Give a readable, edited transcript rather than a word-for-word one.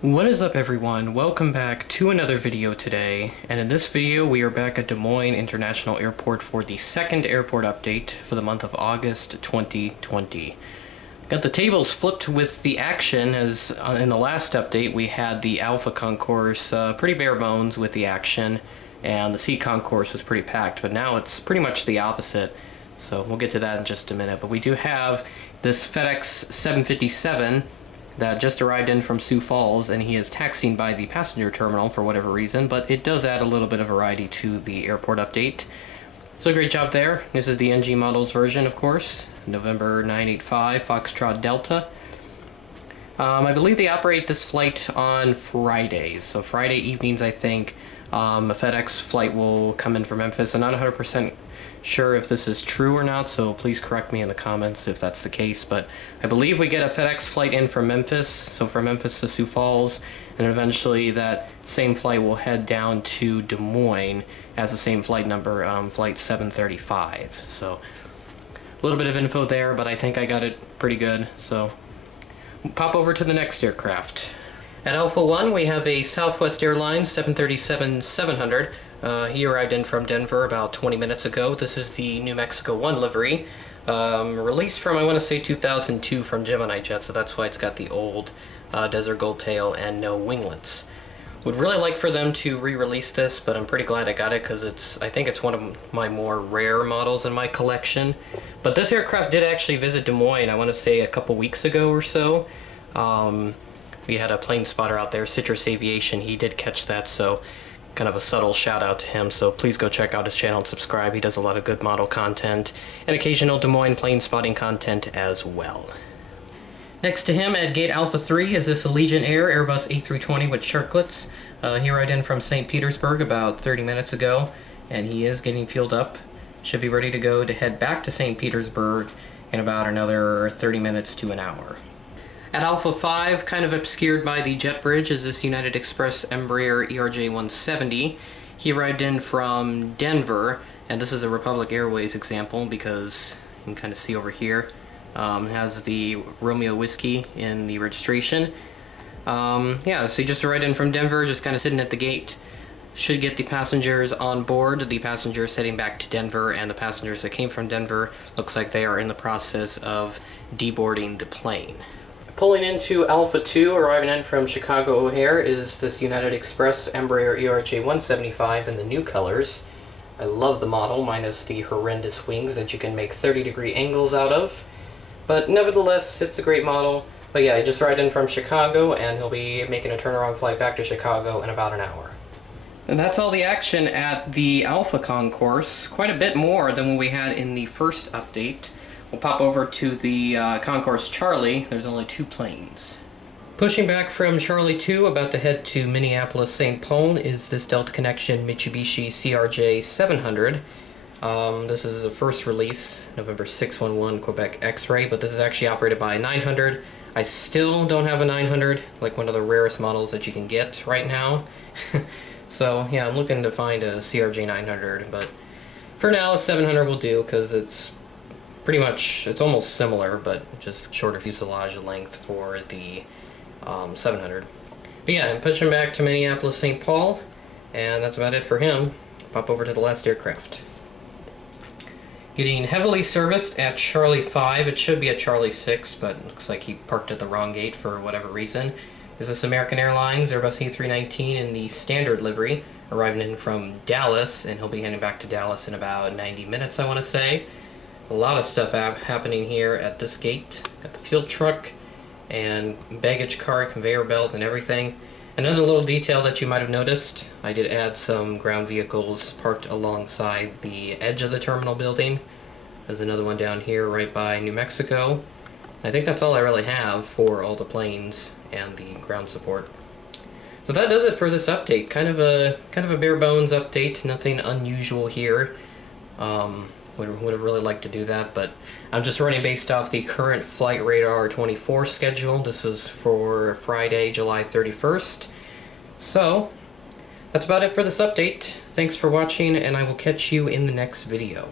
What is up, everyone? Welcome back to another video today, and in this video we are back at Des Moines International Airport for the second airport update for the month of August 2020. Got the tables flipped with the action, as in the last update we had the Alpha Concourse pretty bare bones with the action, and the C Concourse was pretty packed, but now it's pretty much the opposite, so we'll get to that in just a minute. But we do have this FedEx 757 that just arrived in from Sioux Falls, and he is taxiing by the passenger terminal for whatever reason, but it does add a little bit of variety to the airport update. So great job there. This is the NG Models version, of course, November 985 Foxtrot Delta. I believe they operate this flight on Fridays, so Friday evenings I think a FedEx flight will come in from Memphis. I'm not 100% sure if this is true or not, so please correct me in the comments if that's the case, but I believe we get a FedEx flight in from Memphis, so from Memphis to Sioux Falls, and eventually that same flight will head down to Des Moines as the same flight number, flight 735. So a little bit of info there, but I think I got it pretty good, so pop over to the next aircraft. At Alpha 1 we have a Southwest Airlines 737-700. He arrived in from Denver about 20 minutes ago. This is the New Mexico 1 livery, released from, I want to say, 2002 from Gemini Jet, so that's why it's got the old desert gold tail and no winglets. Would really like for them to re-release this, but I'm pretty glad I got it because I think it's one of my more rare models in my collection. But this aircraft did actually visit Des Moines, I want to say a couple weeks ago or so. We had a plane spotter out there, Citrus Aviation. He did catch that, so kind of a subtle shout out to him, so please go check out his channel and subscribe. He does a lot of good model content and occasional Des Moines plane spotting content as well. Next to him at gate Alpha 3 is this Allegiant Air Airbus A320 with sharklets. He arrived in from St. Petersburg about 30 minutes ago, and he is getting fueled up. Should be ready to go to head back to St. Petersburg in about another 30 minutes to an hour. At Alpha 5, kind of obscured by the jet bridge, is this United Express Embraer ERJ-170. He arrived in from Denver, and this is a Republic Airways example because you can kind of see over here, has the Romeo Whiskey in the registration. Yeah, so he just arrived in from Denver, just kind of sitting at the gate. Should get the passengers on board. The passengers heading back to Denver, and the passengers that came from Denver, looks like they are in the process of deboarding the plane. Pulling into Alpha 2, arriving in from Chicago O'Hare, is this United Express Embraer ERJ-175 in the new colors. I love the model, minus the horrendous wings that you can make 30-degree angles out of. But nevertheless, it's a great model. But yeah, he just arrived in from Chicago, and he'll be making a turnaround flight back to Chicago in about an hour. And that's all the action at the Alpha Concourse. Quite a bit more than what we had in the first update. We'll pop over to the Concourse Charlie. There's only 2 planes. Pushing back from Charlie 2, about to head to Minneapolis-St. Paul, is this Delta Connection Mitsubishi CRJ 700. This is the first release, November 611 Quebec X-Ray, but this is actually operated by a 900. I still don't have a 900, like one of the rarest models that you can get right now. So yeah, I'm looking to find a CRJ 900, but for now a 700 will do because it's pretty much, it's almost similar, but just shorter fuselage length for the 700. But yeah, I'm pushing back to Minneapolis-St. Paul, and that's about it for him. Pop over to the last aircraft. Getting heavily serviced at Charlie 5. It should be at Charlie 6, but it looks like he parked at the wrong gate for whatever reason. Is this American Airlines Airbus A319 in the standard livery, arriving in from Dallas, and he'll be heading back to Dallas in about 90 minutes, I want to say. A lot of stuff happening here at this gate. Got the fuel truck and baggage car, conveyor belt, and everything. Another little detail that you might have noticed, I did add some ground vehicles parked alongside the edge of the terminal building. There's another one down here right by New Mexico. I think that's all I really have for all the planes and the ground support. So that does it for this update. Kind of a bare bones update, nothing unusual here. Would have really liked to do that, but I'm just running based off the current Flight Radar 24 schedule. This is for Friday, July 31st. So, that's about it for this update. Thanks for watching, and I will catch you in the next video.